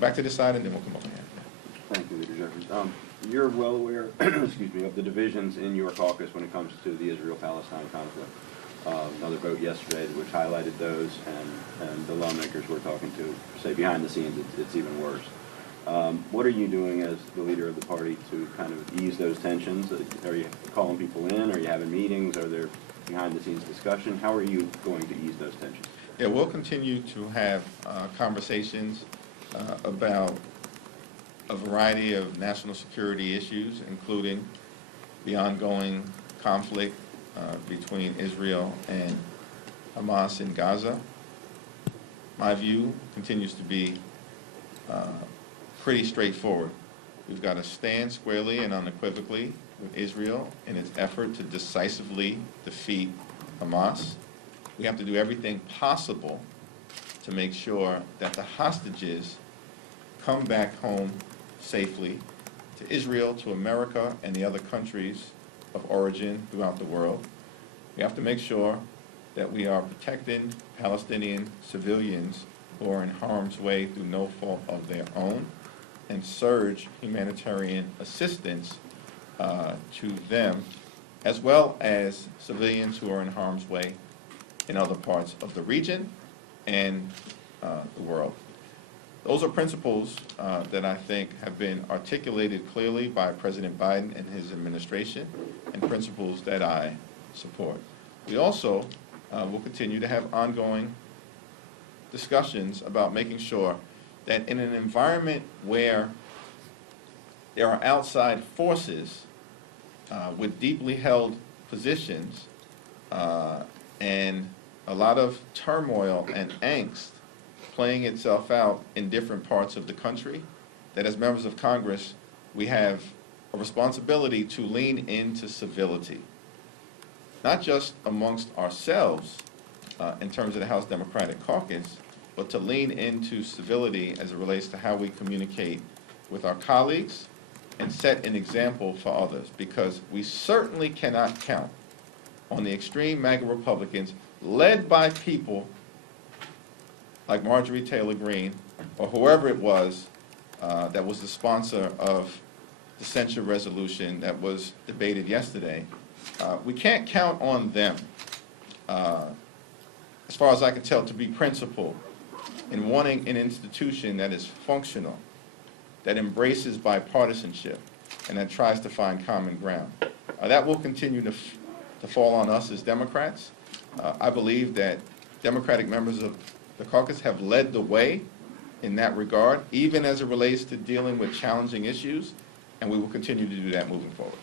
back to this side, and then we'll come over here. Thank you, Leader Jeffries. You're well aware, excuse me, of the divisions in your caucus when it comes to the Israel-Palestine conflict. Another vote yesterday which highlighted those, and the lawmakers we're talking to say behind the scenes it's even worse. What are you doing as the leader of the party to kind of ease those tensions? Are you calling people in? Are you having meetings? Are there behind-the-scenes discussion? How are you going to ease those tensions? Yeah, we'll continue to have conversations about a variety of national security issues, including the ongoing conflict between Israel and Hamas in Gaza. My view continues to be pretty straightforward. We've got to stand squarely and unequivocally with Israel in its effort to decisively defeat Hamas. We have to do everything possible to make sure that the hostages come back home safely to Israel, to America, and the other countries of origin throughout the world. We have to make sure that we are protecting Palestinian civilians who are in harm's way through no fault of their own, and surge humanitarian assistance to them, as well as civilians who are in harm's way in other parts of the region and the world. Those are principles that I think have been articulated clearly by President Biden and his administration, and principles that I support. We also will continue to have ongoing discussions about making sure that in an environment where there are outside forces with deeply held positions and a lot of turmoil and angst playing itself out in different parts of the country, that as members of Congress, we have a responsibility to lean into civility, not just amongst ourselves in terms of the House Democratic Caucus, but to lean into civility as it relates to how we communicate with our colleagues and set an example for others, because we certainly cannot count on the extreme MAGA Republicans led by people like Marjorie Taylor Greene or whoever it was that was the sponsor of the censure resolution that was debated yesterday. We can't count on them, as far as I can tell, to be principled in wanting an institution that is functional, that embraces bipartisanship, and that tries to find common ground. That will continue to fall on us as Democrats. I believe that Democratic members of the caucus have led the way in that regard, even as it relates to dealing with challenging issues, and we will continue to do that moving forward.